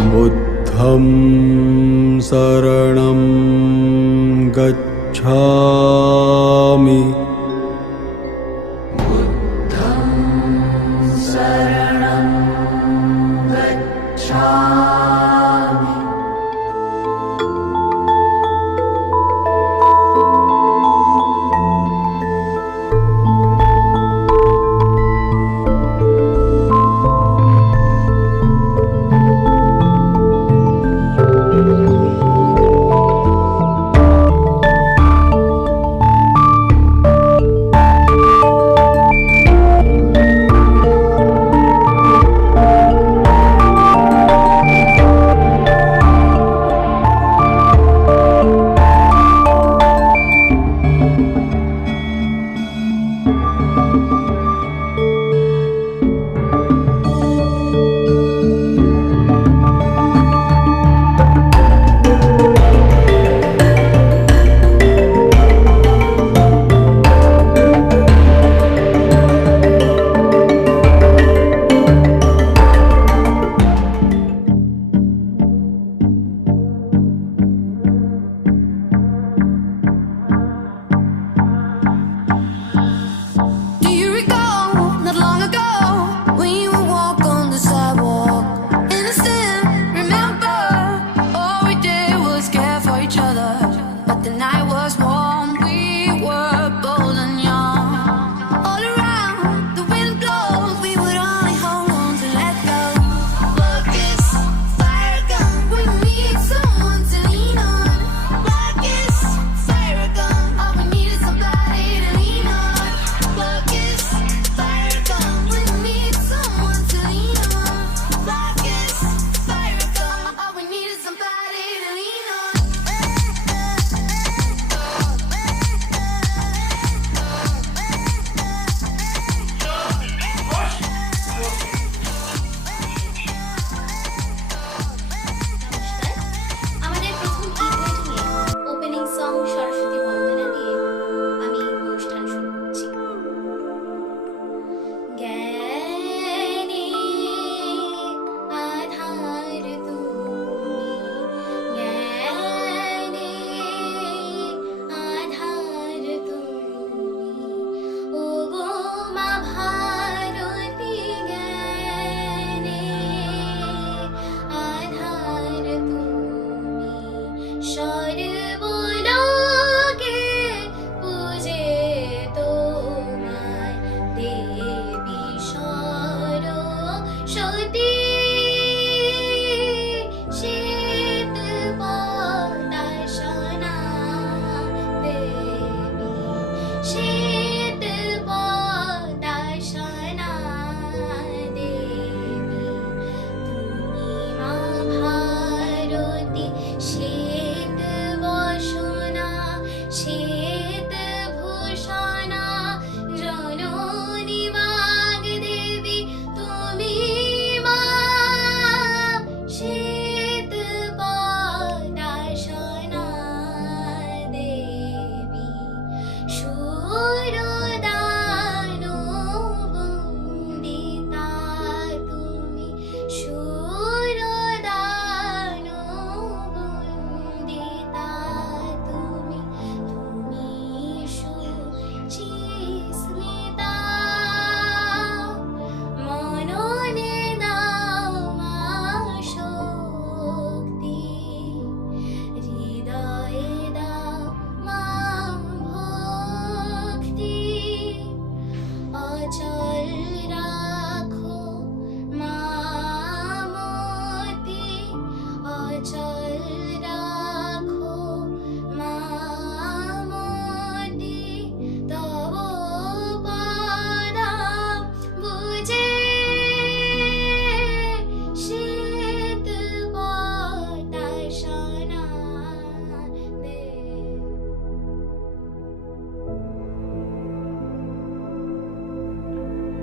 बुद्धं शरणं गच्छामि।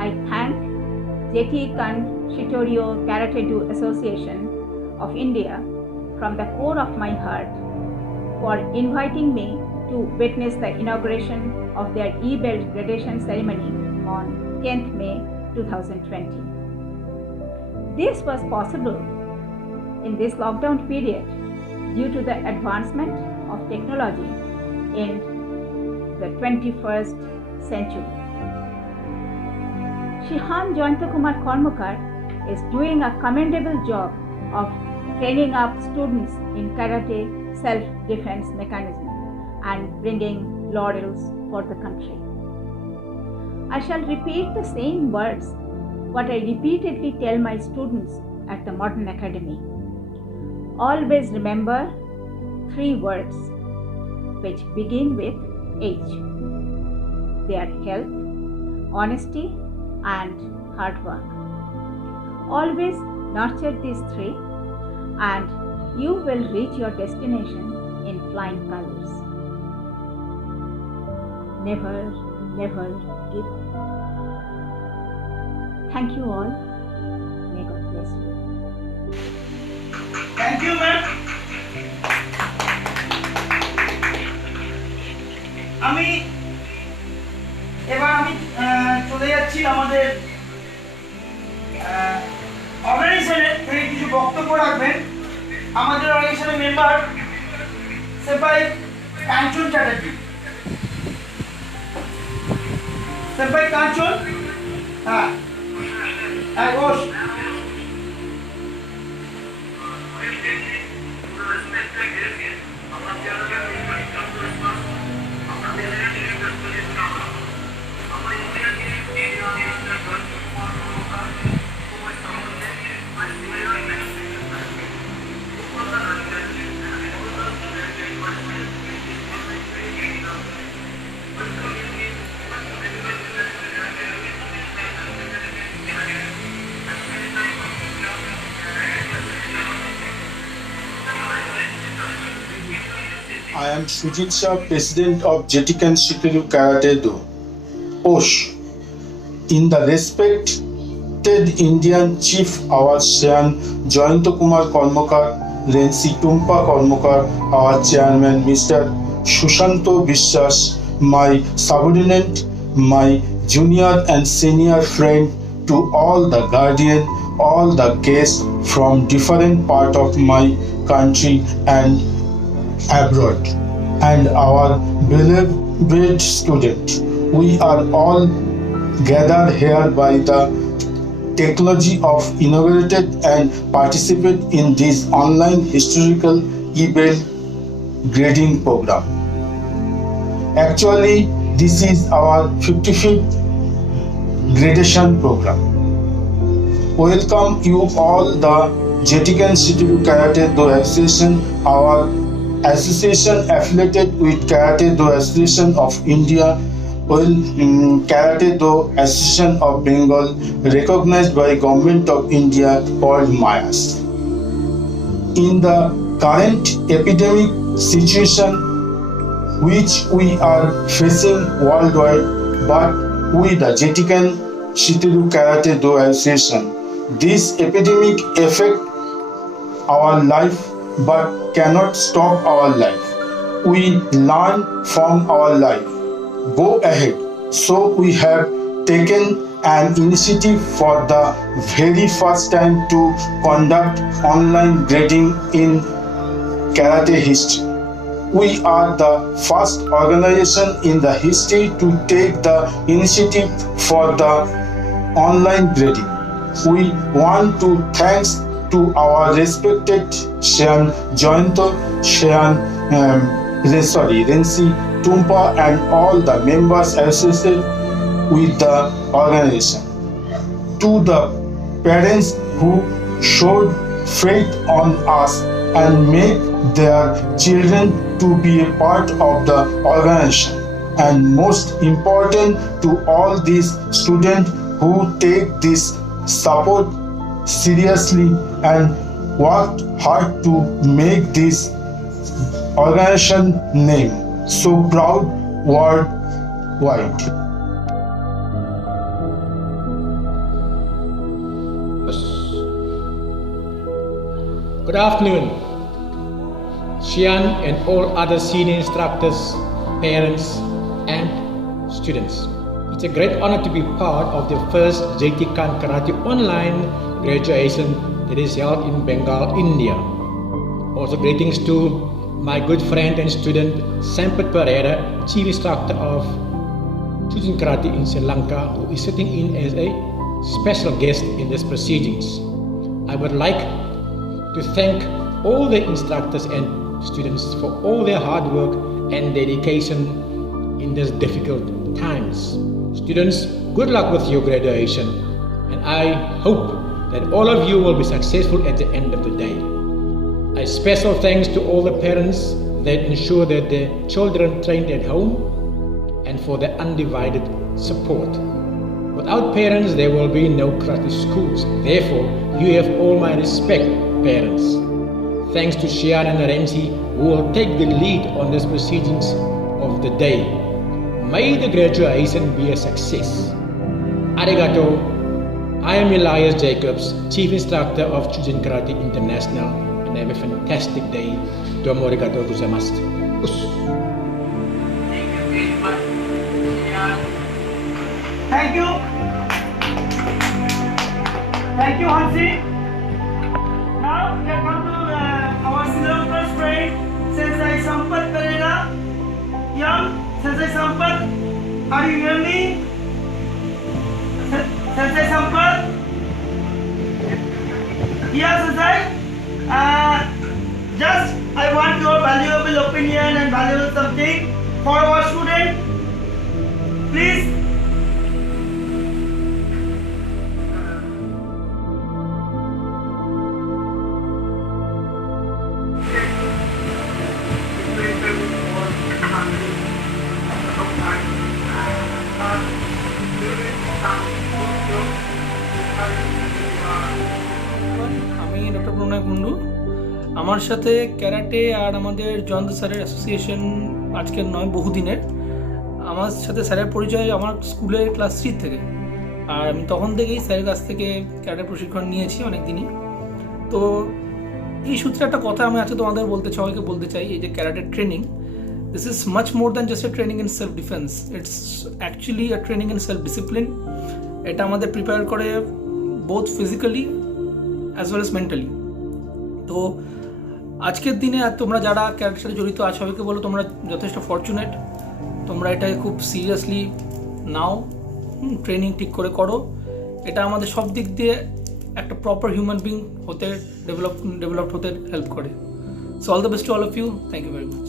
I thank Jeti Shitorio Karate-Do Association of India from the core of my heart for inviting me to witness the inauguration of their e-belt gradation ceremony on 10th May 2020. This was possible in this lockdown period due to the advancement of technology in the 21st century. Shihan Jayanta Kumar Karmakar is doing a commendable job of training up students in karate self-defense mechanism and bringing laurels for the country. I shall repeat the same words what I repeatedly tell my students at the Modern Academy. Always remember 3 words which begin with H. They are health, honesty, and hard work. Always nurture these 3 and you will reach your destination in flying colors. Never, never give up. Thank you all. May God bless you. Thank you, ma'am. এবার আমি চলে যাচ্ছি আমাদের অর্গানাইজেশনের থেকে কিছু বক্তব্য রাখবেন আমাদের অর্গানাইজেশনের মেম্বার সেপাই কাঞ্চন চ্যাটার্জি। সেপাই কাঞ্চন, হ্যাঁ Ghosh. I am Sujit Shah, President of Jetikan Shikiryu Karate Do, OSH. In the respected Indian Chief our Shihan Jayanta Kumar Karmakar, Rensi Tumpa Karmakar, our Chairman Mr. Shushanto Vishwas, my subordinate, my junior and senior friend, to all the guardian, all the guests from different part of my country and abroad, and our beloved student. We are all gathered here by the technology of inaugurated and participate in this online historical e-belt grading program. Actually, this is our 55th gradation program. Welcome you all the Jetikan Shikiryu Karate Do Association, our association affiliated with Karate Do Association of India, Karate Do Association of Bengal, recognized by Government of India, called MAYAS. In the current epidemic situation which we are facing worldwide, but we the Jetikan Shikiryu Karate Do Association, this epidemic affect our life but cannot stop our life. We learn from our life. Go ahead. So we have taken an initiative for the very first time to conduct online grading in karate history. We are the first organization in the history to take the initiative for the online grading. We want to thank to our respected Shihan Jayanta, Rensi Tumpa, and all the members associated with the organization. To the parents who showed faith on us and made their children to be a part of the organization, and most important to all these students who take this support seriously and worked hard to make this organization name so proud worldwide. Good afternoon, Shihan and all other senior instructors, parents and students. It's a great honor to be part of the first Jetikan Karate Online graduation that is held in Bengal, India. Also greetings to my good friend and student Sampath Pereira, Chief Instructor of Chujan Karate in Sri Lanka, who is sitting in as a special guest in these proceedings. I would like to thank all the instructors and students for all their hard work and dedication in these difficult times. Students, good luck with your graduation, and I hope that all of you will be successful at the end of the day. A special thanks to all the parents that ensure that their children trained at home and for their undivided support. Without parents, there will be no karate schools. Therefore, you have all my respect, parents. Thanks to Shian and Renzi, who will take the lead on these proceedings of the day. May the graduation be a success. Arigato. I am Elias Jacobs, Chief Instructor of Chujan Karate International, and have a fantastic day. Domo arigatou gozaimasu. Thank you. Thank you, Hansi. Now we have come to our silver friend, Sensei Sampath Pereira. Young Sensei Sampath, are you hearing me? Sensei Sampath? Yes, Sensei. Just I want your valuable opinion and valuable something for our student. Please. আমি doctor প্রণয় কুণ্ডু। আমার সাথে karate আর আমাদের জয়ন্ত স্যারের association আজকের নয়, বহুদিনের। আমার সাথে স্যারের পরিচয় আমার স্কুলের ক্লাস 3 থেকে, আর আমি তখন থেকেই স্যারের কাছ থেকে ক্যারাটে প্রশিক্ষণ নিয়েছি অনেক দিনই। তো এই সূত্রে একটা কথা আমি আজকে তোমাদের সবাইকে বলতে চাই, এই যে karate training, this is much more than just a training in self defence, it's actually a training in self discipline. এটা আমাদের প্রিপেয়ার করে both physically as well as mentally. তো আজকের দিনে তোমরা যারা ক্যারাটের সাথে জড়িত আছো, সবাইকে বলো তোমরা যথেষ্ট ফর্চুনেট। তোমরা এটাকে খুব সিরিয়াসলি নাও, ট্রেনিং ঠিক করে করো। এটা আমাদের সব দিক দিয়ে একটা প্রপার হিউম্যান বিং হতে ডেভেলপড হতে হেল্প করে। So all the best to all of you. Thank you very much.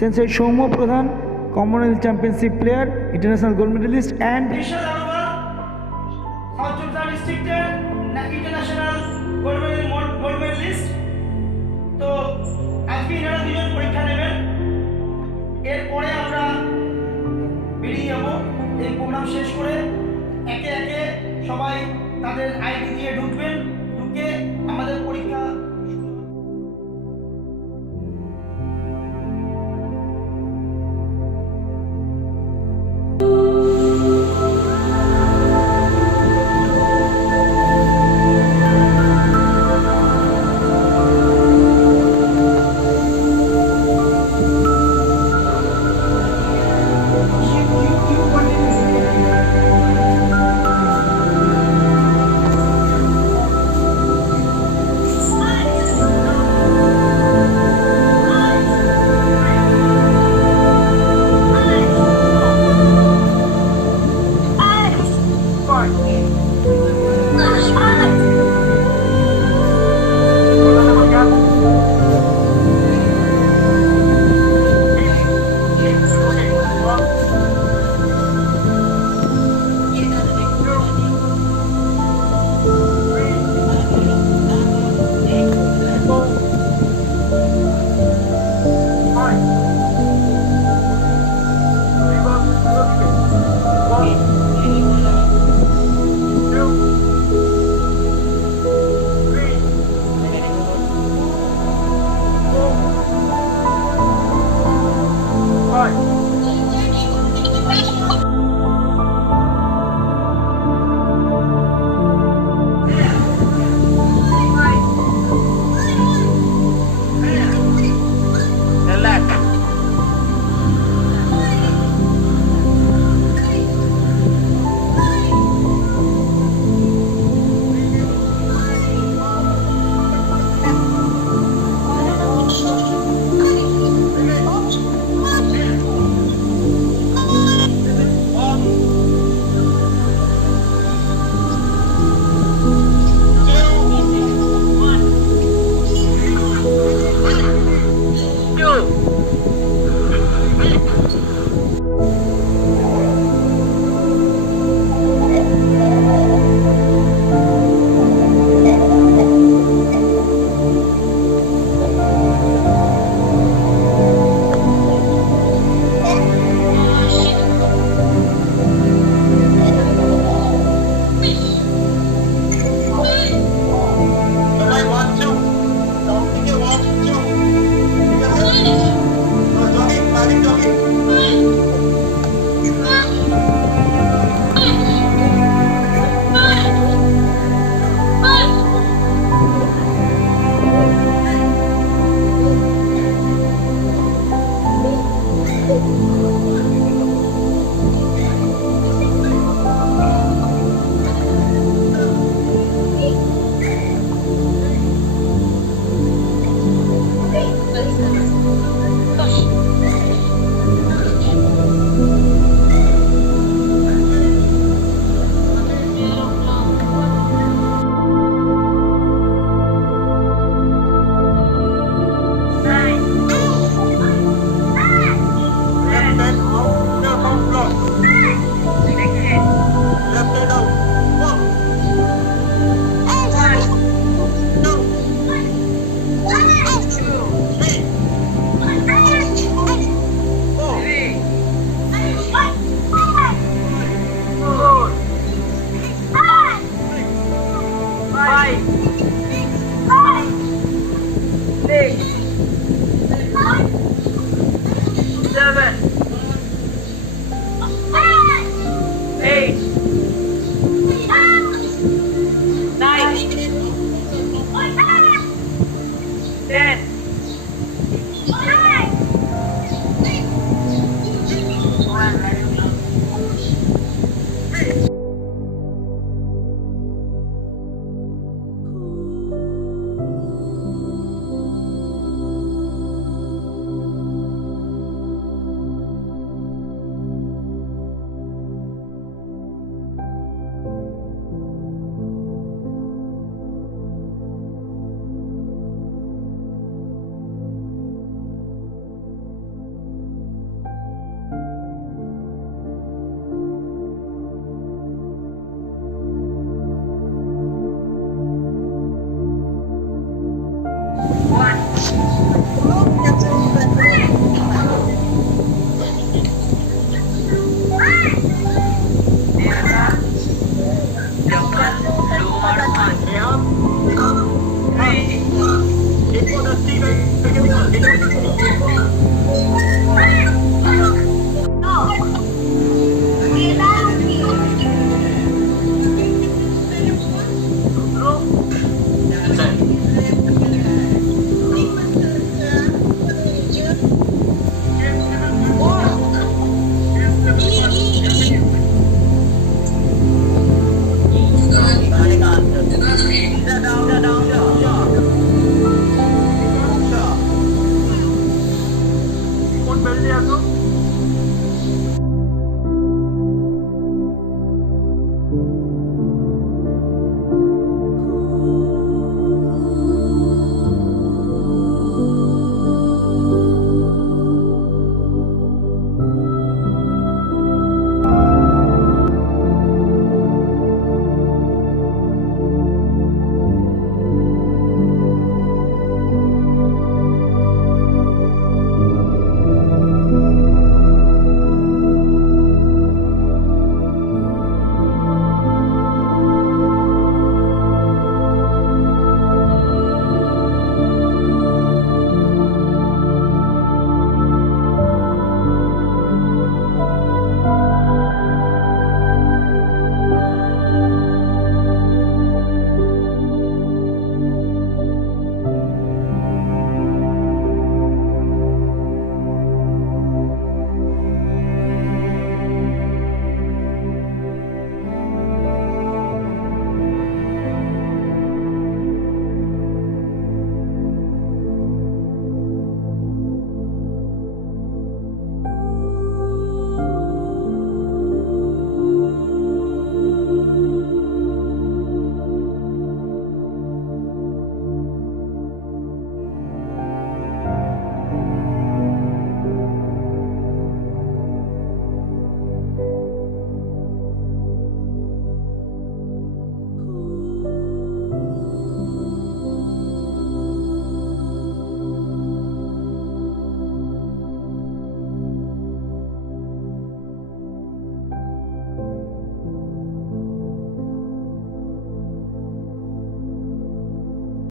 Sensei Shomo Pradhan, Commonwealth Championship player, international gold medalist, and Vishal Agarwal, South Chota district international gold medalist. তো আজকে এনারা দুজন পরীক্ষা নেবেন, এরপরে আমরা বেরিয়ে যাব। এই প্রোগ্রাম শেষ করে একে একে সবাই তাদের আইডি দিয়ে ঢুকবেন, ঢুকে আমাদের পরীক্ষা। कौन बैठ गया तो